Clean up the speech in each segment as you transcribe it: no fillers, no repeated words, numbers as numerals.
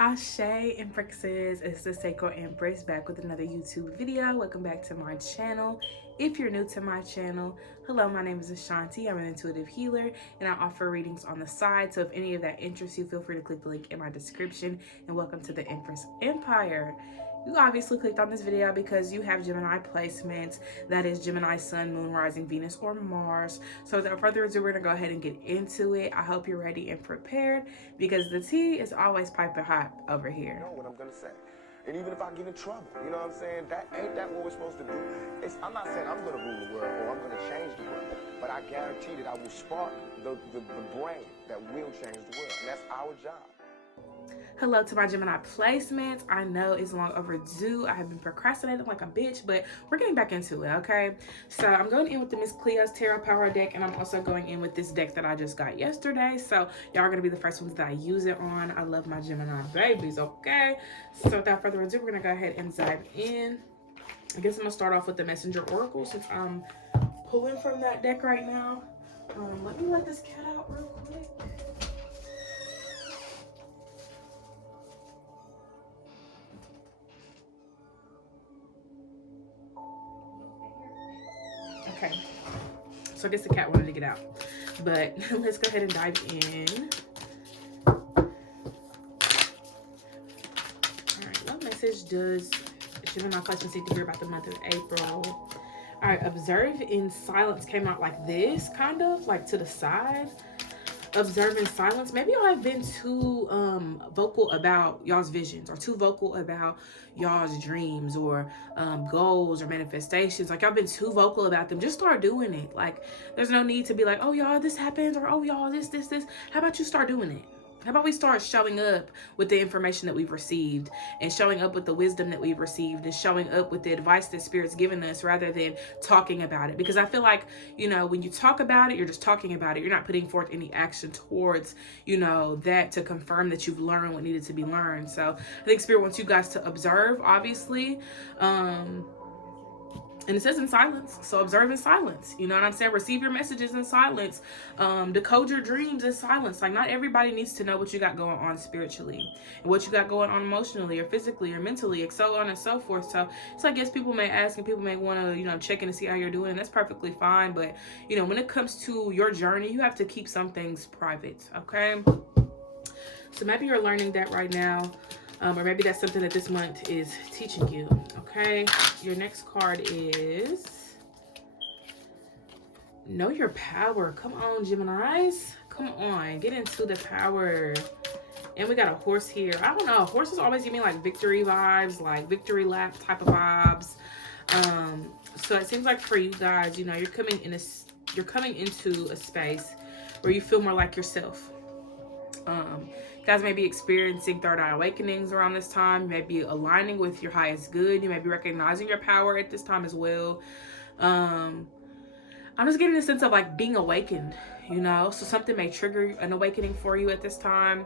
Ashe Empresses, it's the Sacral Empress back with another YouTube video. Welcome back to my channel. If you're new to my channel, hello, my name is Ashanti. I'm an intuitive healer and I offer readings on the side. So if any of that interests you, feel free to click the link in my description. And welcome to the Empress Empire. You obviously clicked on this video because you have Gemini placements. That is Gemini, Sun, Moon, Rising, Venus, or Mars. So without further ado, we're going to go ahead and get into it. I hope you're ready and prepared because the tea is always piping hot over here. You know what I'm going to say. And even if I get in trouble, you know what I'm saying? Ain't that what we're supposed to do? I'm not saying I'm going to rule the world or I'm going to change the world. But I guarantee that I will spark the brain that will change the world. And that's our job. Hello to my Gemini placements. I know it's long overdue. I have been procrastinating like a bitch, but we're getting back into it, okay? So I'm going in with the Miss Cleo's Tarot Power deck, and I'm also going in with this deck that I just got yesterday. So y'all are going to be the first ones that I use it on. I love my Gemini babies, okay? So without further ado, we're going to go ahead and dive in. I guess I'm going to start off with the Messenger Oracle since I'm pulling from that deck right now. Let me let this cat out real quick. Okay, so I guess the cat wanted to get out, but let's go ahead and dive in. All right, what message does Gemini placements need to hear about the month of April? All right, observe in silence came out like this, kind of like to the side. Observe in silence. Maybe y'all have been too vocal about y'all's visions, or too vocal about y'all's dreams or goals or manifestations. Like y'all been too vocal about them. Just start doing it. Like there's no need to be like, oh y'all this happens, or oh y'all this. How about you start doing it? How about we start showing up with the information that we've received, and showing up with the wisdom that we've received, and showing up with the advice that Spirit's given us, rather than talking about it? Because I feel like, you know, when you talk about it, you're just talking about it. You're not putting forth any action towards, you know, that to confirm that you've learned what needed to be learned. So I think Spirit wants you guys to observe, obviously. And it says in silence, so observe in silence. You know what I'm saying? Receive your messages in silence. Decode your dreams in silence. Like not everybody needs to know what you got going on spiritually, and what you got going on emotionally or physically or mentally, and so on and so forth. So I guess people may ask, and people may want to, you know, check in to see how you're doing. And that's perfectly fine. But, you know, when it comes to your journey, you have to keep some things private, okay? So maybe you're learning that right now. Or maybe that's something that this month is teaching you, okay? Your next card is Know Your Power. Come on, Geminis. Come on, get into the power. And we got a horse here. I don't know. Horses always give me like victory vibes, like victory lap type of vibes. So it seems like for you guys, you know, you're coming into a space where you feel more like yourself. You guys may be experiencing third eye awakenings around this time. You may be aligning with your highest good. You may be recognizing your power at this time as well. I'm just getting a sense of like being awakened, you know? So something may trigger an awakening for you at this time.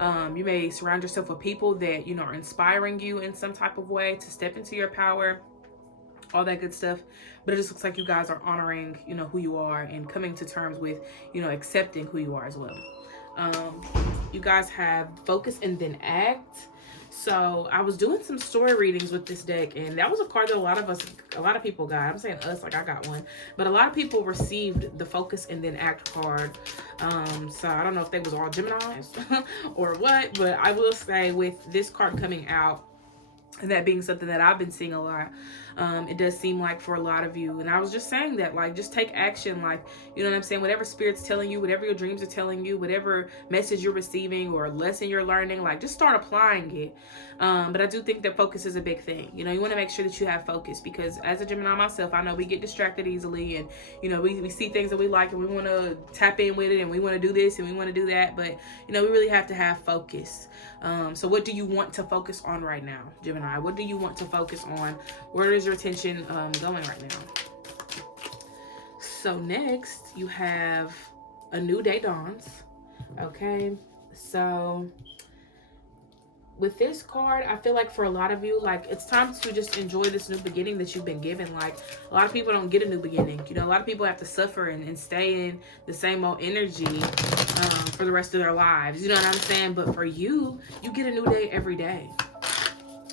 You may surround yourself with people that, you know, are inspiring you in some type of way to step into your power, all that good stuff. But it just looks like you guys are honoring, you know, who you are, and coming to terms with, you know, accepting who you are as well. You guys have focus and then act. So I was doing some story readings with this deck, and that was a card that a lot of people got. I'm saying us, like I got one, but a lot of people received the focus and then act card. So I don't know if they was all Geminis or what, but I will say with this card coming out, and that being something that I've been seeing a lot, it does seem like for a lot of you, and I was just saying that, like, just take action. Like, you know what I'm saying? Whatever Spirit's telling you, whatever your dreams are telling you, whatever message you're receiving or lesson you're learning, like, just start applying it. But I do think that focus is a big thing. You know, you want to make sure that you have focus, because as a Gemini myself, I know we get distracted easily, and, you know, we see things that we like, and we want to tap in with it, and we want to do this, and we want to do that. But, you know, we really have to have focus. So what do you want to focus on right now, Gemini? What do you want to focus on? Where is your attention going right now? So next, you have a new day dawns. Okay, so with this card, I feel like for a lot of you, like, it's time to just enjoy this new beginning that you've been given. Like, a lot of people don't get a new beginning. You know, a lot of people have to suffer and stay in the same old energy for the rest of their lives. You know what I'm saying? But for you, you get a new day every day.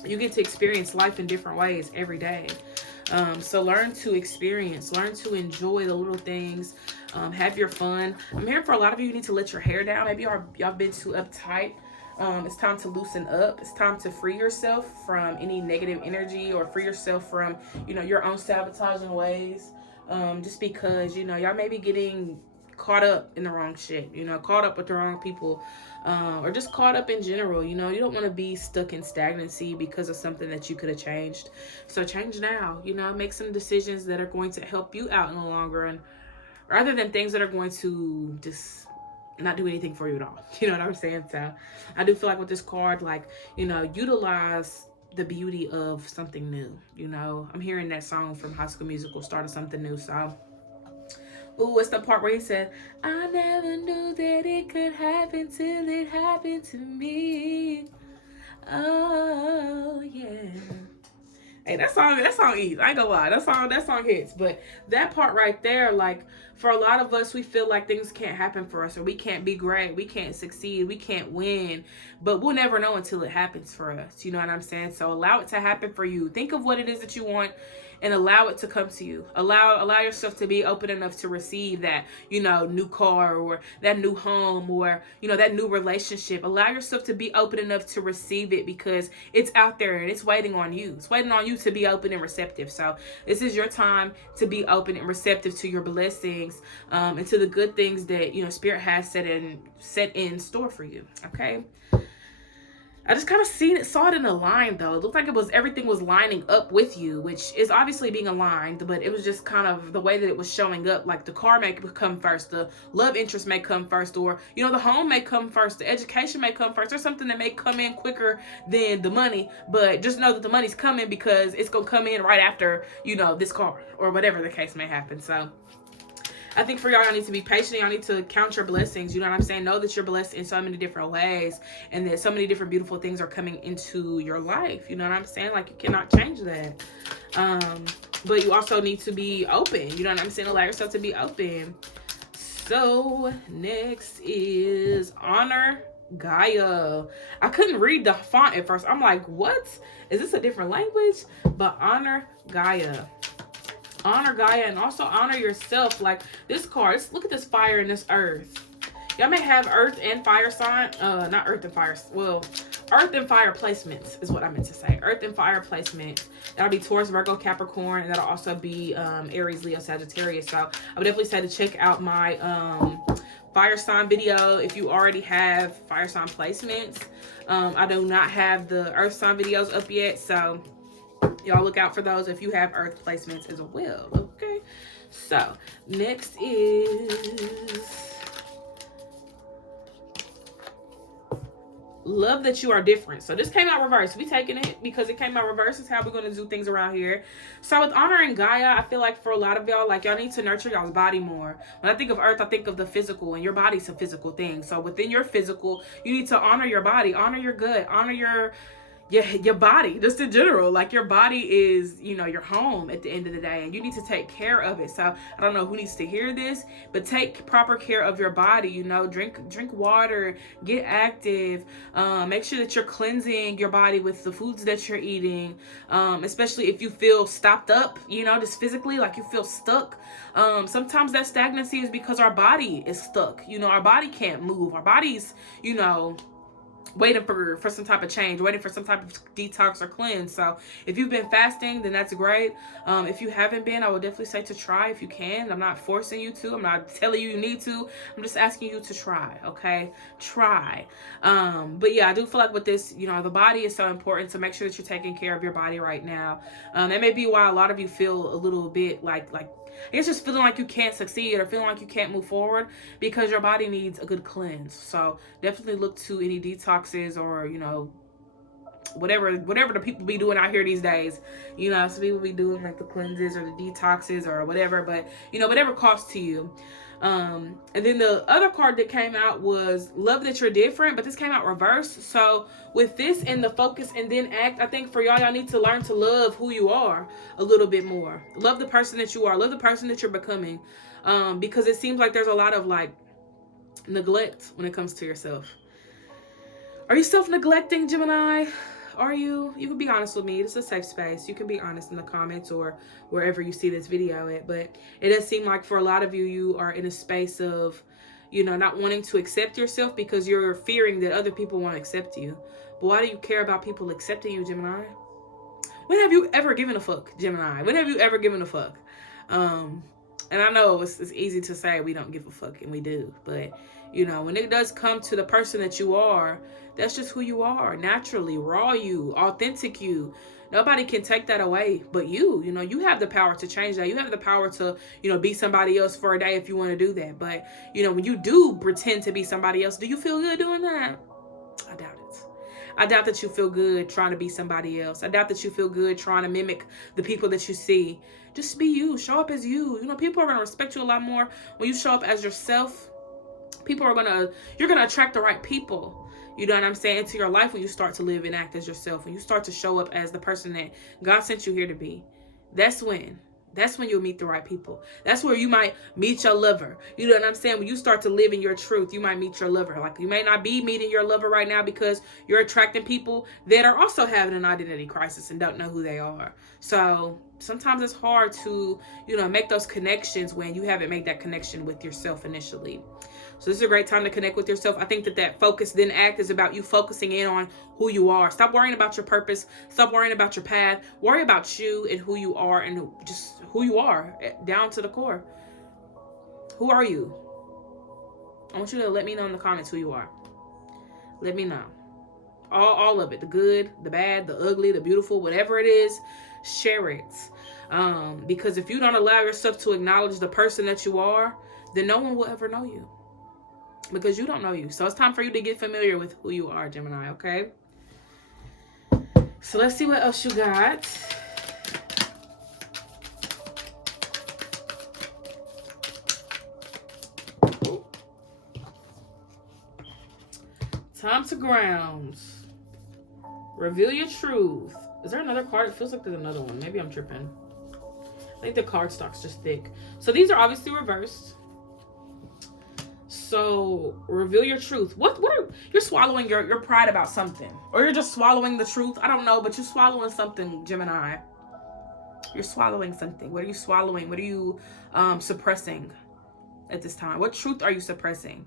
You get to experience life in different ways every day. So learn to experience, learn to enjoy the little things, have your fun. I'm hearing for a lot of you, you need to let your hair down. Maybe y'all been too uptight. It's time to loosen up. It's time to free yourself from any negative energy, or free yourself from, your own sabotaging ways. Just because, y'all may be getting caught up in the wrong shit, caught up with the wrong people, or just caught up in general. You don't want to be stuck in stagnancy because of something that you could have changed. So change now, make some decisions that are going to help you out in the long run, rather than things that are going to just not do anything for you at all. You know what I'm saying? So I do feel like with this card, like, utilize the beauty of something new. I'm hearing that song from High School Musical, Start of Something New. So ooh, it's the part where he said, I never knew that it could happen till it happened to me. Oh, yeah. Hey, that song eats. I ain't gonna lie. That song hits. But that part right there, like, for a lot of us, we feel like things can't happen for us, or we can't be great, we can't succeed, we can't win. But we'll never know until it happens for us. You know what I'm saying? So allow it to happen for you. Think of what it is that you want, and allow it to come to you. Allow yourself to be open enough to receive that, new car, or that new home, or, that new relationship. Allow yourself to be open enough to receive it, because it's out there and it's waiting on you. It's waiting on you to be open and receptive. So this is your time to be open and receptive to your blessings, and to the good things that, Spirit has set in store for you. Okay. I just kind of saw it in a line, though. It looked like everything was lining up with you, which is obviously being aligned, but it was just kind of the way that it was showing up. Like the car may come first, the love interest may come first, or, the home may come first, the education may come first. There's something that may come in quicker than the money, but just know that the money's coming, because it's going to come in right after, this car, or whatever the case may happen. So I think for y'all need to be patient. Y'all need to count your blessings. You know what I'm saying? Know that you're blessed in so many different ways, and that so many different beautiful things are coming into your life. You know what I'm saying? Like, you cannot change that. But you also need to be open. You know what I'm saying? Allow yourself to be open. So next is Honor Gaia. I couldn't read the font at first. I'm like, what? Is this a different language? But Honor Gaia. Honor Gaia, and also honor yourself. Like this card, look at this fire and this earth. Y'all may have earth and fire sign, not earth and fire, well, earth and fire placements is what I meant to say. Earth and fire placement. That'll be Taurus, Virgo, Capricorn, and that'll also be Aries, Leo, Sagittarius. So I would definitely say to check out my fire sign video if you already have fire sign placements. I do not have the earth sign videos up yet, so y'all look out for those if you have earth placements as well. Okay, so next is love that you are different. So this came out reverse. We taking it because it came out reverse. Is how we're going to do things around here. So with honoring Gaia, I feel like for a lot of y'all, like y'all need to nurture y'all's body more. When I think of earth, I think of the physical, and your body's a physical thing. So within your physical, you need to honor your body, honor your gut, honor your body, just in general. Like your body is, your home at the end of the day, and you need to take care of it. So I don't know who needs to hear this, but take proper care of your body. Drink water, get active, make sure that you're cleansing your body with the foods that you're eating, especially if you feel stopped up, just physically, like you feel stuck. Sometimes that stagnancy is because our body is stuck. Our body can't move. Our body's, waiting for some type of change, waiting for some type of detox or cleanse. So if you've been fasting, then that's great. If you haven't been, I would definitely say to try if you can. I'm not forcing you to. I'm not telling you need to. I'm just asking you to try, okay? Try. But yeah, I do feel like with this, the body is so important, so make sure that you're taking care of your body right now. That may be why a lot of you feel a little bit like it's just feeling like you can't succeed or feeling like you can't move forward, because your body needs a good cleanse. So definitely look to any detoxes or, whatever the people be doing out here these days. Some people be doing like the cleanses or the detoxes or whatever, but whatever costs to you. And then the other card that came out was love that you're different, but this came out reversed. So with this and the focus and then act, I think for y'all need to learn to love who you are a little bit more. Love the person that you are. Love the person that you're becoming. Because it seems like there's a lot of like neglect when it comes to yourself. Are you self-neglecting, Gemini? Are you? You can be honest with me. It's a safe space. You can be honest in the comments or wherever you see this video at. But it does seem like for a lot of you, you are in a space of, not wanting to accept yourself because you're fearing that other people won't accept you. But why do you care about people accepting you, Gemini? When have you ever given a fuck, Gemini? When have you ever given a fuck? And I know it's easy to say we don't give a fuck, and we do. But, when it does come to the person that you are, that's just who you are. Naturally, raw you, authentic you. Nobody can take that away but you. You have the power to change that. You have the power to, be somebody else for a day if you want to do that. But, when you do pretend to be somebody else, do you feel good doing that? I doubt it. I doubt that you feel good trying to be somebody else. I doubt that you feel good trying to mimic the people that you see. Just be you. Show up as you. People are going to respect you a lot more when you show up as yourself. You're going to attract the right people. You know what I'm saying? Into your life when you start to live and act as yourself. When you start to show up as the person that God sent you here to be. That's when you'll meet the right people. That's where you might meet your lover. You know what I'm saying? When you start to live in your truth, you might meet your lover. Like, you may not be meeting your lover right now because you're attracting people that are also having an identity crisis and don't know who they are. So sometimes it's hard to, make those connections when you haven't made that connection with yourself initially. So this is a great time to connect with yourself. I think that focus then act is about you focusing in on who you are. Stop worrying about your purpose. Stop worrying about your path. Worry about you and who you are and just who you are down to the core. Who are you? I want you to let me know in the comments who you are. Let me know. All of it. The good, the bad, the ugly, the beautiful, whatever it is, share it. Because if you don't allow yourself to acknowledge the person that you are, then no one will ever know you. Because you don't know you. So it's time for you to get familiar with who you are, Gemini, okay? So let's see what else you got. Time to ground. Reveal your truth. Is there another card? It feels like there's another one. Maybe I'm tripping. I think the card stock's just thick. So these are obviously reversed. So reveal your truth. What are you're swallowing your pride about something, or you're just swallowing the truth? I don't know, but you're swallowing something, Gemini. You're swallowing something. What are you swallowing? What are you suppressing at this time? What truth are you suppressing?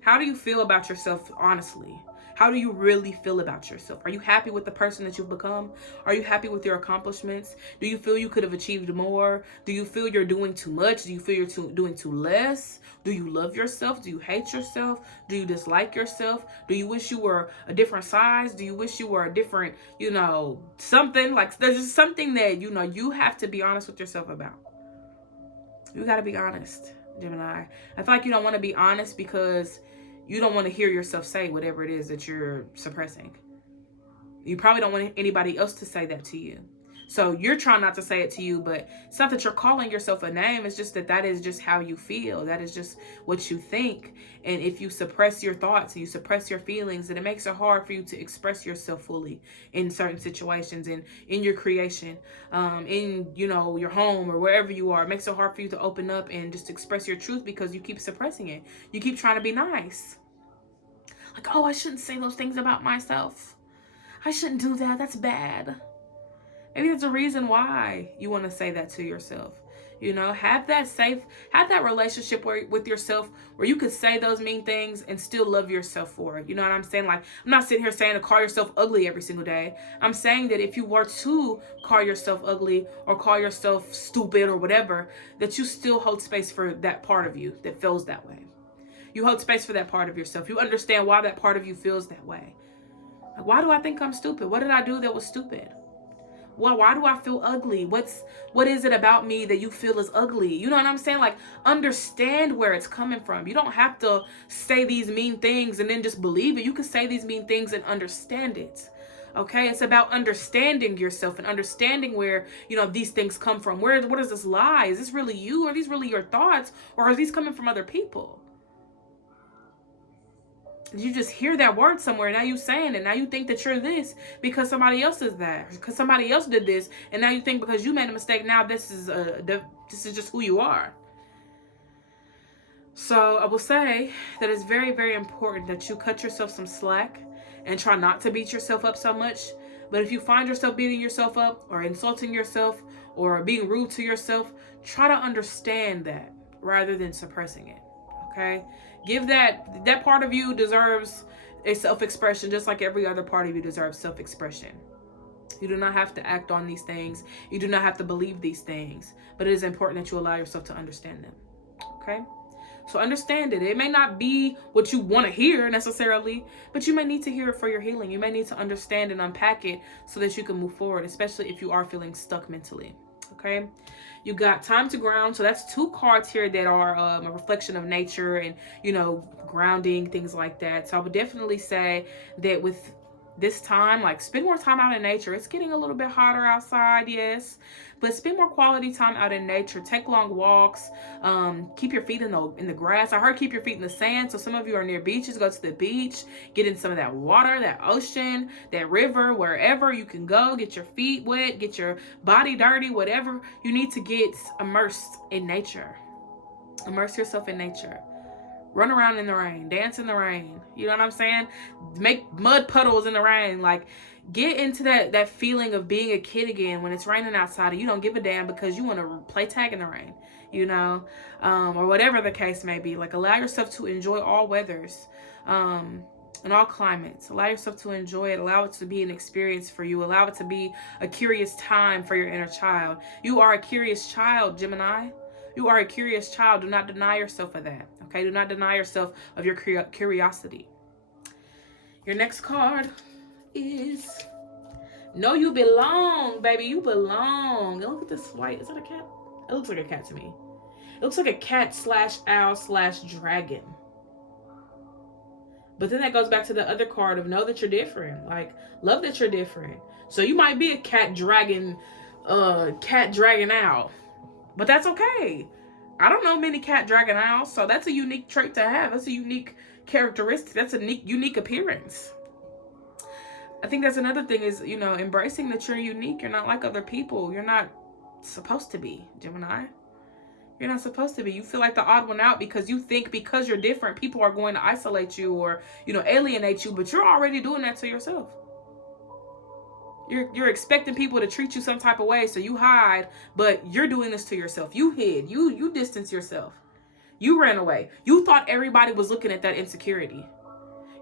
How do you feel about yourself, honestly? How do you really feel about yourself? Are you happy with the person that you've become? Are you happy with your accomplishments? Do you feel you could have achieved more? Do you feel you're doing too much? Do you feel you're doing too less? Do you love yourself? Do you hate yourself? Do you dislike yourself? Do you wish you were a different size? Do you wish you were a different, something? Like, there's just something that, you have to be honest with yourself about. You got to be honest, Gemini. I feel like you don't want to be honest because you don't want to hear yourself say whatever it is that you're suppressing. You probably don't want anybody else to say that to you. So you're trying not to say it to you, but it's not that you're calling yourself a name. It's just that is just how you feel. That is just what you think. And if you suppress your thoughts and you suppress your feelings, then it makes it hard for you to express yourself fully in certain situations and in your creation, in, your home or wherever you are. It makes it hard for you to open up and just express your truth because you keep suppressing it. You keep trying to be nice. Like, oh, I shouldn't say those things about myself. I shouldn't do that. That's bad. Maybe there's a reason why you want to say that to yourself. Have that relationship with yourself where you could say those mean things and still love yourself for it. You know what I'm saying? Like, I'm not sitting here saying to call yourself ugly every single day. I'm saying that if you were to call yourself ugly or call yourself stupid or whatever, that you still hold space for that part of you that feels that way. You hold space for that part of yourself. You understand why that part of you feels that way. Like, why do I think I'm stupid? What did I do that was stupid? Well, why do I feel ugly? What is it about me that you feel is ugly? You know what I'm saying? Like, understand where it's coming from. You don't have to say these mean things and then just believe it. You can say these mean things and understand it. Okay? It's about understanding yourself and understanding where, these things come from. What does this lie? Is this really you? Are these really your thoughts? Or are these coming from other people? You just hear that word somewhere. Now you saying it. Now you think that you're this because somebody else is that. Because somebody else did this, and now you think because you made a mistake, now this is just who you are. So I will say that it's very, very important that you cut yourself some slack and try not to beat yourself up so much. But if you find yourself beating yourself up or insulting yourself or being rude to yourself, try to understand that rather than suppressing it. Okay? Give that part of you deserves a self-expression just like every other part of you deserves self-expression. You do not have to act on these things. You do not have to believe these things. But it is important that you allow yourself to understand them. Okay? So understand it. It may not be what you want to hear necessarily, but you may need to hear it for your healing. You may need to understand and unpack it so that you can move forward, especially if you are feeling stuck mentally. Okay? You got time to ground. So that's 2 cards here that are a reflection of nature and, grounding, things like that. So I would definitely say that with this time, like, spend more time out in nature. It's getting a little bit hotter outside, yes, but spend more quality time out in nature. Take long walks. Keep your feet in the grass. I heard keep your feet in the sand. So some of you are near beaches. Go to the beach. Get in some of that water, that ocean, that river, wherever you can go. Get your feet wet. Get your body dirty. Whatever you need to get immersed in nature. Immerse yourself in nature. Run around in the rain, dance in the rain. You know what I'm saying? Make mud puddles in the rain. Like, get into that feeling of being a kid again when it's raining outside and you don't give a damn because you want to play tag in the rain, or whatever the case may be. Like, allow yourself to enjoy all weathers, and all climates. Allow yourself to enjoy it. Allow it to be an experience for you. Allow it to be a curious time for your inner child. You are a curious child, Gemini. You are a curious child. Do not deny yourself of that. Okay? Do not deny yourself of your curiosity. Your next card is Know You Belong, baby. You belong. And look at this white. Is that a cat? It looks like a cat to me. It looks like a cat / owl / dragon. But then that goes back to the other card of know that you're different. Like, love that you're different. So you might be a cat dragon owl. But that's okay. I don't know many cat dragon owls, so that's a unique trait to have. That's a unique characteristic. That's a unique appearance. I think that's another thing is, embracing that you're unique. You're not like other people. You're not supposed to be, Gemini. You're not supposed to be. You feel like the odd one out because you think because you're different, people are going to isolate you or, alienate you, but you're already doing that to yourself. You're expecting people to treat you some type of way, so you hide, but you're doing this to yourself. You hid. You distanced yourself. You ran away. You thought everybody was looking at that insecurity.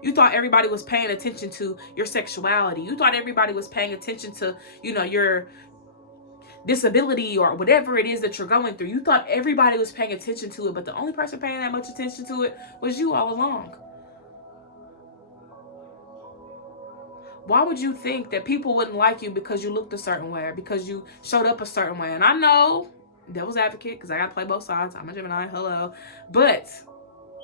You thought everybody was paying attention to your sexuality. You thought everybody was paying attention to, your disability or whatever it is that you're going through. You thought everybody was paying attention to it, but the only person paying that much attention to it was you all along. Why would you think that people wouldn't like you because you looked a certain way or because you showed up a certain way? And I know, devil's advocate, because I got to play both sides. I'm a Gemini, hello. But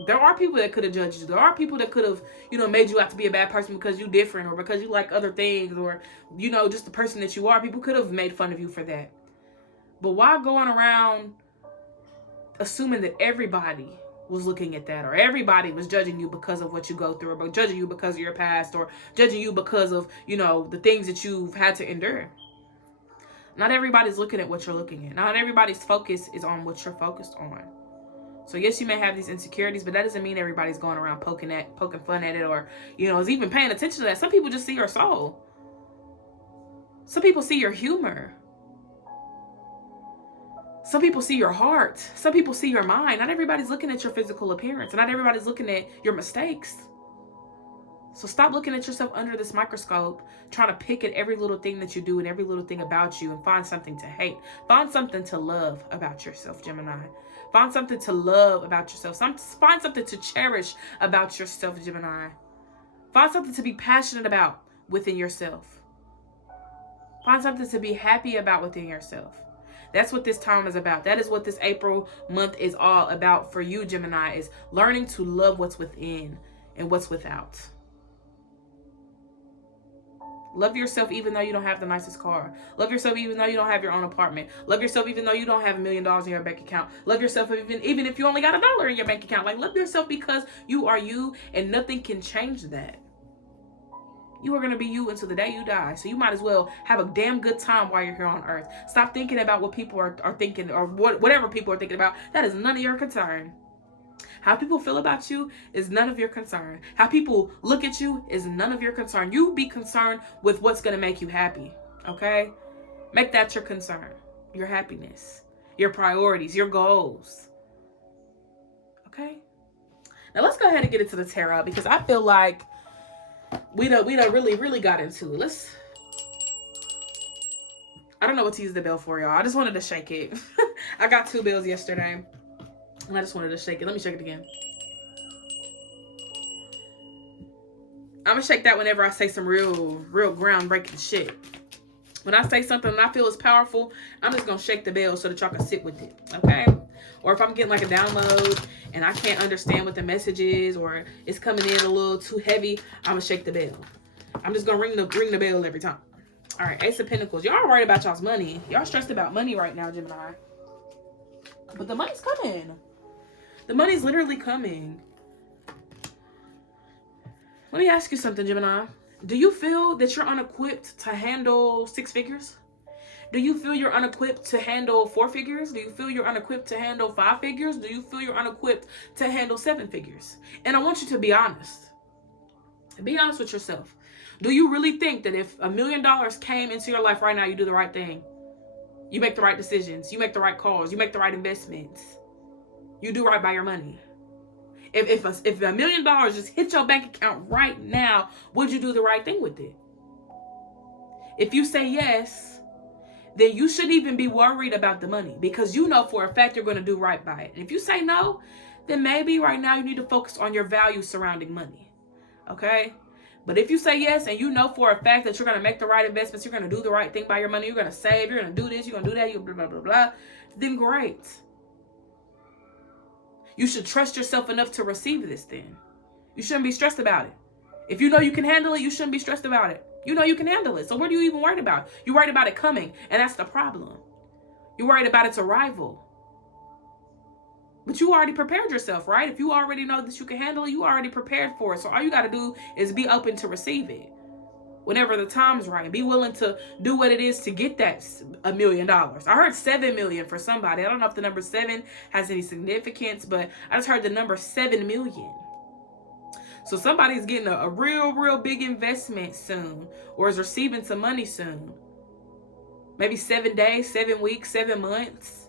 there are people that could have judged you. There are people that could have, made you out to be a bad person because you're different or because you like other things or, just the person that you are. People could have made fun of you for that. But why going around assuming that everybody was looking at that or everybody was judging you because of what you go through or judging you because of your past or judging you because of, the things that you've had to endure? Not everybody's looking at what you're looking at. Not everybody's focus is on what you're focused on. So yes, you may have these insecurities, but that doesn't mean everybody's going around poking fun at it or, is even paying attention to that. Some people just see your soul. Some people see your humor. Some people see your heart. Some people see your mind. Not everybody's looking at your physical appearance. And not everybody's looking at your mistakes. So stop looking at yourself under this microscope, trying to pick at every little thing that you do and every little thing about you and find something to hate. Find something to love about yourself, Gemini. Find something to love about yourself. Find something to cherish about yourself, Gemini. Find something to be passionate about within yourself. Find something to be happy about within yourself. That's what this time is about. That is what this April month is all about for you, Gemini, is learning to love what's within and what's without. Love yourself even though you don't have the nicest car. Love yourself even though you don't have your own apartment. Love yourself even though you don't have $1 million in your bank account. Love yourself even if you only got $1 in your bank account. Like, love yourself because you are you and nothing can change that. You are going to be you until the day you die. So you might as well have a damn good time while you're here on earth. Stop thinking about what people are thinking or whatever people are thinking about. That is none of your concern. How people feel about you is none of your concern. How people look at you is none of your concern. You be concerned with what's going to make you happy, okay? Make that your concern, your happiness, your priorities, your goals, okay? Now let's go ahead and get into the tarot because I feel like we done really got into it. I don't know what to use the bell for, y'all. I just wanted to shake it. I got 2 bells yesterday, and I just wanted to shake it. Let me shake it again. I'm gonna shake that whenever I say some real groundbreaking shit. When I say something that I feel is powerful, I'm just gonna shake the bell so that y'all can sit with it, okay? Or if I'm getting like a download and I can't understand what the message is, or it's coming in a little too heavy, I'm gonna shake the bell. I'm just gonna ring the bell every time. All right, Ace of Pentacles. Y'all worried about y'all's money. Y'all stressed about money right now, Gemini. But the money's coming. The money's literally coming. Let me ask you something, Gemini. Do you feel that you're unequipped to handle 6 figures? Do you feel you're unequipped to handle 4 figures? Do you feel you're unequipped to handle 5 figures? Do you feel you're unequipped to handle 7 figures? And I want you to be honest. Be honest with yourself. Do you really think that if $1 million came into your life right now, you do the right thing? You make the right decisions. You make the right calls. You make the right investments. You do right by your money. If $1 million just hit your bank account right now, would you do the right thing with it? If you say yes, then you shouldn't even be worried about the money because you know for a fact you're going to do right by it. And if you say no, then maybe right now you need to focus on your values surrounding money. Okay? But if you say yes and you know for a fact that you're going to make the right investments, you're going to do the right thing by your money, you're going to save, you're going to do this, you're going to do that, you blah, blah, blah, blah, then great. You should trust yourself enough to receive this then. You shouldn't be stressed about it. If you know you can handle it, you shouldn't be stressed about it. You know you can handle it. So what are you even worried about? You're worried about it coming, and that's the problem. You're worried about its arrival. But you already prepared yourself, right? If you already know that you can handle it, you already prepared for it. So all you got to do is be open to receive it. Whenever the time's right, be willing to do what it is to get that $1 million. I heard 7 million for somebody. I don't know if the number 7 has any significance, but I just heard the number 7 million. So somebody's getting a real big investment soon, or is receiving some money soon. Maybe 7 days, 7 weeks, 7 months.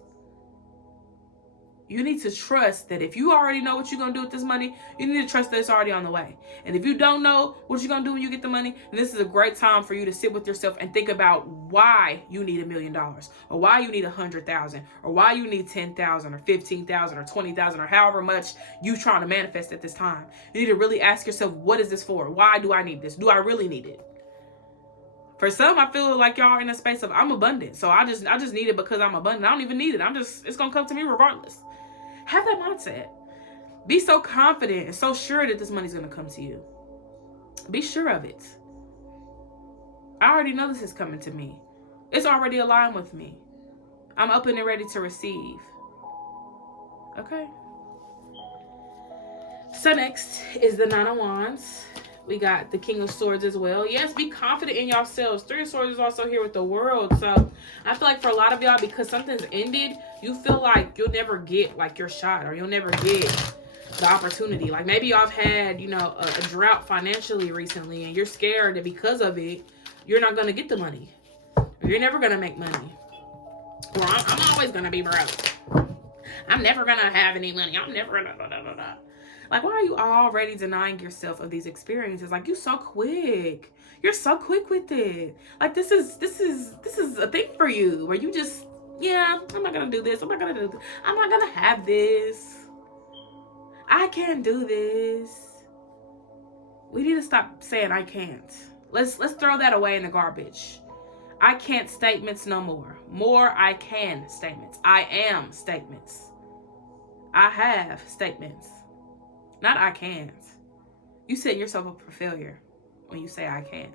You need to trust that if you already know what you're going to do with this money, you need to trust that it's already on the way. And if you don't know what you're going to do when you get the money, then this is a great time for you to sit with yourself and think about why you need $1 million, or why you need 100,000, or why you need 10,000 or 15,000 or 20,000 or however much you're trying to manifest at this time. You need to really ask yourself, what is this for? Why do I need this? Do I really need it? For some, I feel like y'all are in a space of I'm abundant. So I just need it because I'm abundant. I don't even need it. It's going to come to me regardless. Have that mindset. Be so confident and so sure that this money's going to come to you. Be sure of it. I already know this is coming to me. It's already aligned with me. I'm open and ready to receive. Okay. So next is the 9 of Wands. We got the King of Swords as well. Yes, be confident in yourselves. 3 of Swords is also here with the World. So I feel like for a lot of y'all, because something's ended, you feel like you'll never get like your shot, or you'll never get the opportunity. Like maybe y'all have had, a drought financially recently, and you're scared that because of it, you're not going to get the money. Or you're never going to make money. Or I'm always going to be broke. I'm never going to have any money. I'm never going to... Like, why are you already denying yourself of these experiences? Like, you're so quick. You're so quick with it. Like, this is a thing for you where you just, I'm not going to do this. I'm not going to do this. I'm not going to have this. I can't do this. We need to stop saying I can't. Let's throw that away in the garbage. I can't statements no more. More I can statements. I am statements. I have statements. Not I can't. You setting yourself up for failure when you say I can.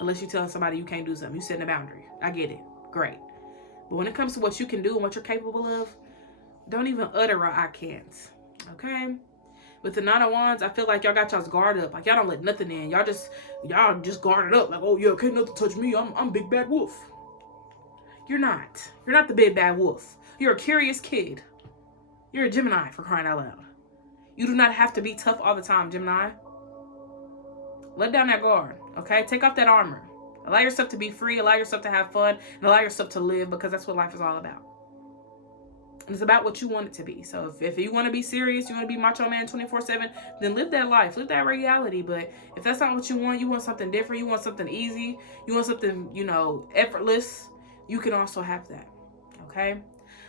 Unless you're telling somebody you can't do something. You setting a boundary. I get it. Great. But when it comes to what you can do and what you're capable of, don't even utter a I can't. Okay? With the 9 of Wands, I feel like y'all got y'all's guard up. Like y'all don't let nothing in. Y'all just guarded up. Like, oh yeah, can't nothing touch me. I'm big bad wolf. You're not. You're not the big bad wolf. You're a curious kid. You're a Gemini, for crying out loud. You do not have to be tough all the time, Gemini. Let down that guard, okay? Take off that armor. Allow yourself to be free. Allow yourself to have fun. And allow yourself to live, because that's what life is all about. And it's about what you want it to be. So if you want to be serious, you want to be macho man 24/7, then live that life. Live that reality. But if that's not what you want something different, you want something easy, you want something, effortless, you can also have that, okay?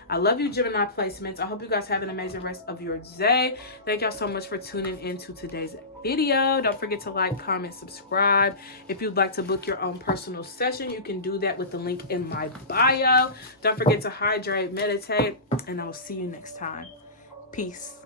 I love you, Gemini placements. I hope you guys have an amazing rest of your day. Thank y'all so much for tuning into today's video. Don't forget to like, comment, subscribe. If you'd like to book your own personal session, you can do that with the link in my bio. Don't forget to hydrate, meditate, and I will see you next time. Peace.